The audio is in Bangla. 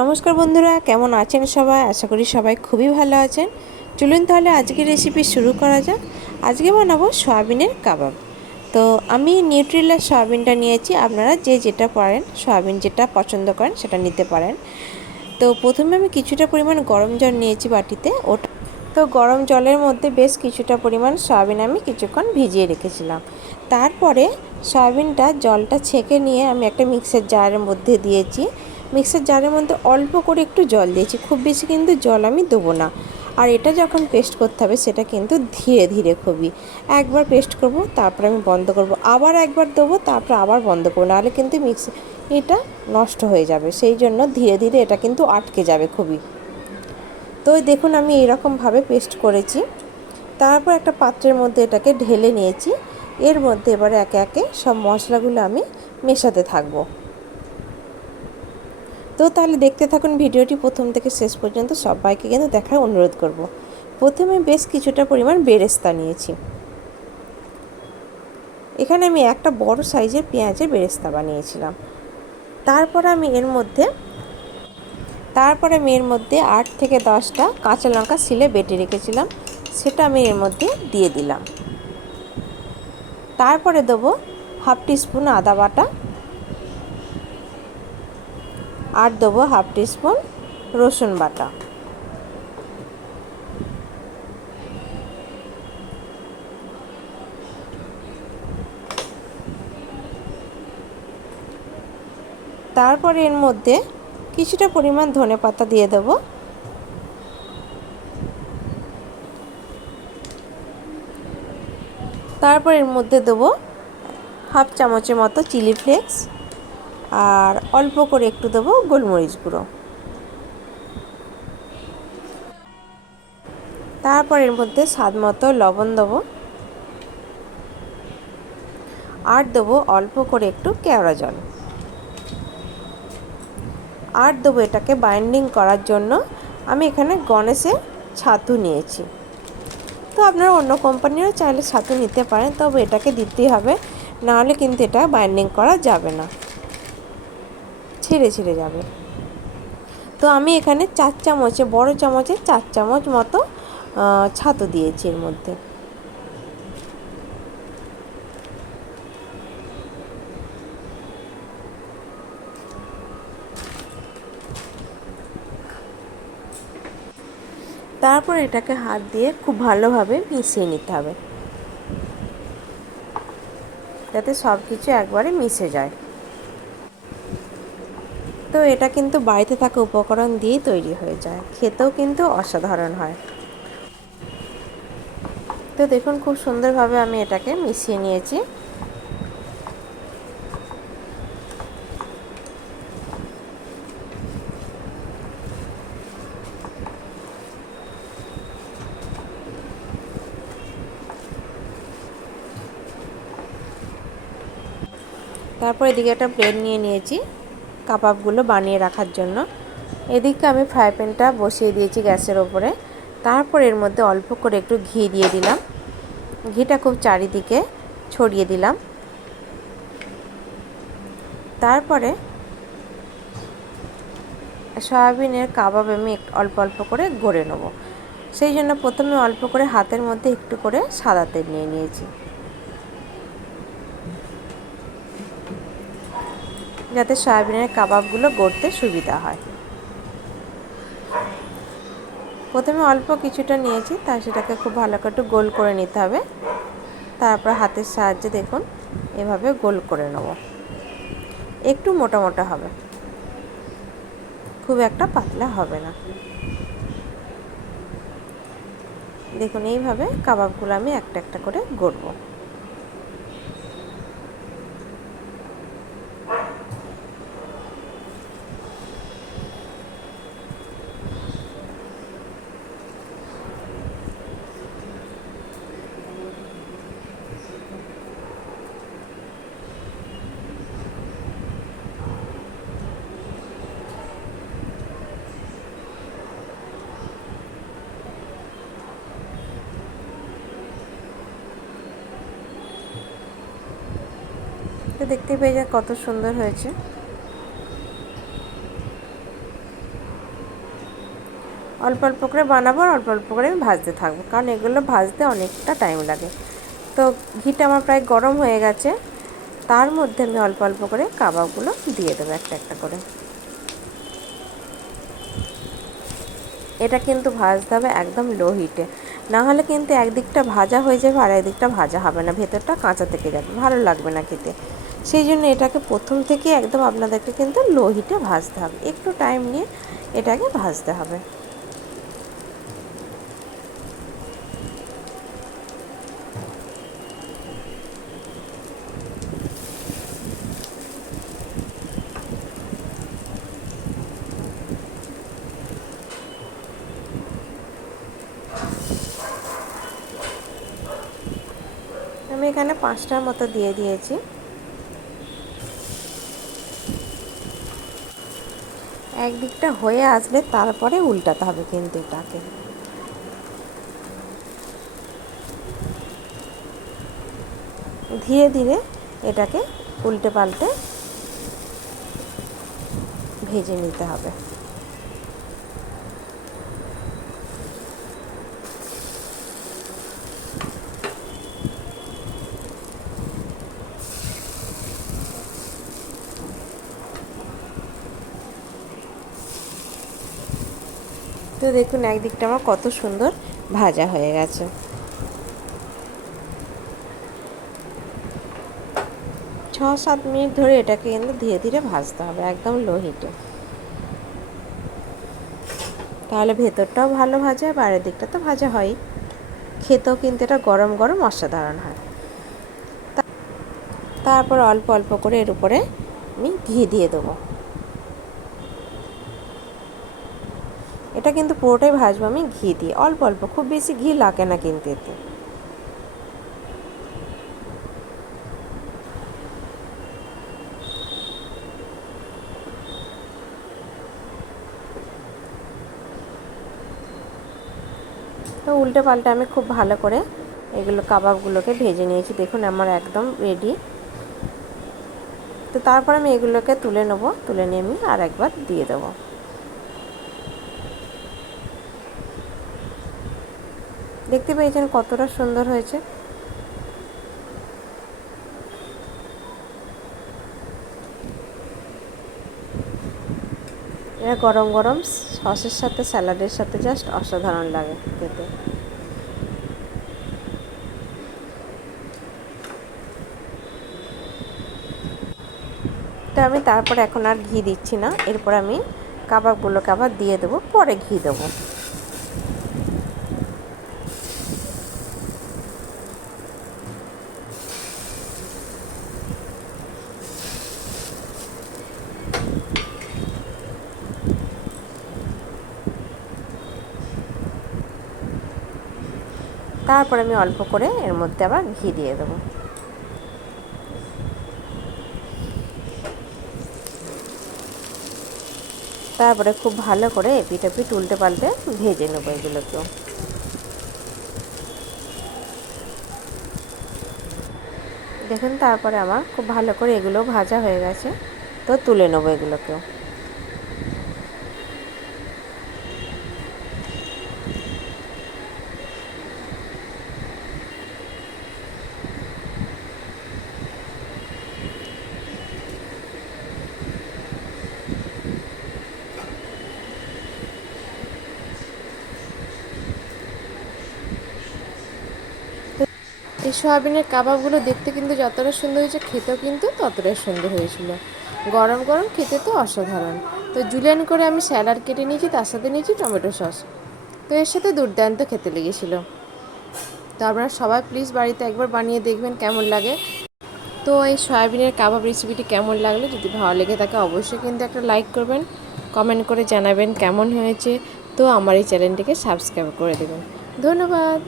নমস্কার বন্ধুরা, কেমন আছেন সবাই? আশা করি সবাই খুবই ভালো আছেন। চলুন তাহলে আজকের রেসিপি শুরু করা যাক। আজকে বানাবো সয়াবিনের কাবাব। তো আমি নিউট্রিলার সয়াবিনটা নিয়েছি। আপনারা যে যেটা পারেন, সয়াবিন যেটা পছন্দ করেন সেটা নিতে পারেন। তো প্রথমে আমি কিছুটা পরিমাণ গরম জল নিয়েছি বাটিতে। তো গরম জলের মধ্যে বেশ কিছুটা পরিমাণ সয়াবিন আমি কিছুক্ষণ ভিজিয়ে রেখেছিলাম। তারপরে সয়াবিনটা জলটা ছেঁকে নিয়ে আমি একটা মিক্সার জারের মধ্যে দিয়েছি। মিক্সার জারের মধ্যে অল্প করে একটু জল দিয়েছি, খুব বেশি কিন্তু জল আমি দেবো না। আর এটা যখন পেস্ট করতে হবে সেটা কিন্তু ধীরে ধীরে খুবই একবার পেস্ট করব, তারপর আমি বন্ধ করব, আবার একবার দেবো, তারপর আবার বন্ধ করবো, নাহলে কিন্তু এটা নষ্ট হয়ে যাবে। সেই জন্য ধীরে ধীরে এটা কিন্তু আটকে যাবে খুবই। তো দেখুন আমি এইরকমভাবে পেস্ট করেছি। তারপর একটা পাত্রের মধ্যে এটাকে ঢেলে নিয়েছি। এর মধ্যে এবারে একে একে সব মশলাগুলো আমি মেশাতে থাকবো। তো তাহলে দেখতে থাকুন ভিডিওটি প্রথম থেকে শেষ পর্যন্ত, সবাইকে কিন্তু দেখার অনুরোধ করব। প্রথমে বেশ কিছুটা পরিমাণ বেরেস্তা নিয়েছি। এখানে আমি একটা বড় সাইজের পেঁয়াজের বেরেস্তা বানিয়েছিলাম। তারপরে আমি এর মধ্যে 8 থেকে 10টা কাঁচা লঙ্কা শিলে বেটে রেখেছিলাম, সেটা আমি এর মধ্যে দিয়ে দিলাম। তারপরে দেবো হাফ টিস্পুন আদা বাটা, আর দেবো হাফ টিস্পুন রসুন বাটা। তারপরে এর মধ্যে কিছুটা পরিমাণ ধনেপাতা দিয়ে দেবো। তারপর এর মধ্যে দেবো হাফ চামচের মতো চিলি ফ্লেক্স, আর অল্প করে একটু দেবো গোলমরিচ গুঁড়ো। তারপর এর মধ্যে স্বাদ মতো লবণ দেবো, আর দেবো অল্প করে একটু কেওড়া জল, আর দেবো এটাকে বাইন্ডিং করার জন্য আমি এখানে গণেশের ছাতু নিয়েছি। তো আপনারা অন্য কোম্পানিরও চাইলে ছাতু নিতে পারেন, তবে এটাকে দিতেই হবে, নাহলে কিন্তু এটা বাইন্ডিং করা যাবে না, ছিঁড়ে ছিঁড়ে যাবে। তো আমি এখানে 4 চামচে, বড় চামচে 4 চামচ মতো ছাতু দিয়েছি এর মধ্যে। তারপর এটাকে হাত দিয়ে খুব ভালোভাবে মিশিয়ে নিতে হবে, যাতে সব কিছু একবারে মিশে যায়। তো এটা কিন্তু বাড়িতে থাকা উপকরণ দিয়েই তৈরি হয়ে যায়, খেতেও কিন্তু অসাধারণ হয়। তো দেখুন খুব সুন্দরভাবে আমি এটাকে মিশিয়ে নিয়েছি। তারপর এদিকে একটা প্লেট নিয়ে নিয়েছি কাবাবগুলো বানিয়ে রাখার জন্য। এদিকে আমি ফ্রাই প্যানটা বসিয়ে দিয়েছি গ্যাসের ওপরে। তারপর এর মধ্যে অল্প করে একটু ঘি দিয়ে দিলাম, ঘিটা খুব চারিদিকে ছড়িয়ে দিলাম। তারপরে সয়াবিনের কাবাব আমি অল্প অল্প করে গড়ে নেব। সেই জন্য প্রথমে অল্প করে হাতের মধ্যে একটু করে সাদা তেল নিয়ে নিয়েছি, যাতে সয়াবিনের কাবাবগুলো গড়তে সুবিধা হয়। প্রথমে অল্প কিছুটা নিয়েছি, তার সেটাকে খুব ভালো করে একটু গোল করে নিতে হবে। তারপর হাতের সাহায্যে দেখুন এভাবে গোল করে নেব। একটু মোটা মোটা হবে, খুব একটা পাতলা হবে না। দেখুন এইভাবে কাবাবগুলো আমি একটা একটা করে গড়ব। তো দেখতে পেয়ে যা কত সুন্দর হয়েছে। অল্প অল্প করে বানাবো আর অল্প অল্প করে আমি ভাজতে থাকবো, কারণ এগুলো ভাজতে অনেকটা টাইম লাগে। তো ঘিটা আমার প্রায় গরম হয়ে গেছে, তার মধ্যে আমি অল্প অল্প করে কাবাবগুলো দিয়ে দেবো একটা একটা করে। এটা কিন্তু ভাজতে হবে একদম লো হিটে, না হলে কিন্তু একদিকটা ভাজা হয়ে যাবে আর একদিকটা ভাজা হবে না, ভেতরটা কাঁচা থেকে যাবে, ভালো লাগবে না খেতে। সেই জন্য এটাকে প্রথম থেকে একদম আপনাদেরকে কিন্তু লো হিটে ভাজতে হবে, একটু টাইম নিয়ে এটাকে ভাজতে হবে। আমি এখানে 5টার মতো দিয়ে দিয়েছি। একদিকটা হয়ে আসলে তারপরে উল্টাতে হবে কিন্তু এটাকে। ধীরে ধীরে এটাকে উল্টে পাল্টে ভেজে নিতে হবে। তো দেখুন একদিকটা আমার কত সুন্দর ভাজা হয়ে গেছে। 6-7 মিনিট ধরে এটাকে কিন্তু ধীরে ধীরে ভাজতে হবে একদম লো হিটে, তাহলে ভেতরটাও ভালো ভাজা হয়, বাইরের দিকটা তো ভাজা হয়ই, খেতেও কিন্তু এটা গরম গরম অসাধারণ হয়। তারপর অল্প অল্প করে এর উপরে আমি ঘি দিয়ে দেবো। এটা কিন্তু পুরোটাই ভাজবো আমি ঘি দিয়ে, অল্প অল্প, খুব বেশি ঘি লাগে না কিন্তু এতে। তো উল্টে পাল্টে আমি খুব ভালো করে এগুলো কাবাবগুলোকে ভেজে নিয়েছি, দেখুন আমার একদম রেডি। তো তারপর আমি এগুলোকে তুলে নেবো, তুলে নিয়ে আমি আর একবার দিয়ে দেবো। দেখতে পেয়েছেন কতটা সুন্দর হয়েছে। এটা গরম গরম সসের সাথে স্যালাডের সাথে জাস্ট অসাধারণ লাগে খেতে। তো আমি তারপর এখন আর ঘি দিচ্ছি না, এরপর আমি কাবাবগুলোকে আবার দিয়ে দেবো, পরে ঘি দেবো। তারপর আমি অল্প করে এর মধ্যে আবার ঘি দিয়ে দেবো। তারপরে খুব ভালো করে এপিট এপিট উল্টে পাল্টে ভেজে নেবো এগুলোকেও। দেখুন তারপরে আমার খুব ভালো করে এগুলো ভাজা হয়ে গেছে, তো তুলে নেবো এগুলোকেও। এই সয়াবিনের কাবাবগুলো দেখতে কিন্তু যতটা সুন্দর হয়েছে, খেতেও কিন্তু ততটাই সুন্দর হয়েছিল। গরম গরম খেতে তো অসাধারণ। তো জুলিয়ান করে আমি স্যালাড কেটে নিয়েছি, তার সাথে নিয়েছি টমেটো সস। তো এর সাথে দুর্দান্ত খেতে লেগেছিলো। তো আপনারা সবাই প্লিজ বাড়িতে একবার বানিয়ে দেখবেন কেমন লাগে। তো এই সয়াবিনের কাবাব রেসিপিটি কেমন লাগলো, যদি ভালো লেগে থাকে অবশ্যই কিন্তু একটা লাইক করবেন, কমেন্ট করে জানাবেন কেমন হয়েছে। তো আমার এই চ্যানেলটিকে সাবস্ক্রাইব করে দেবেন। ধন্যবাদ।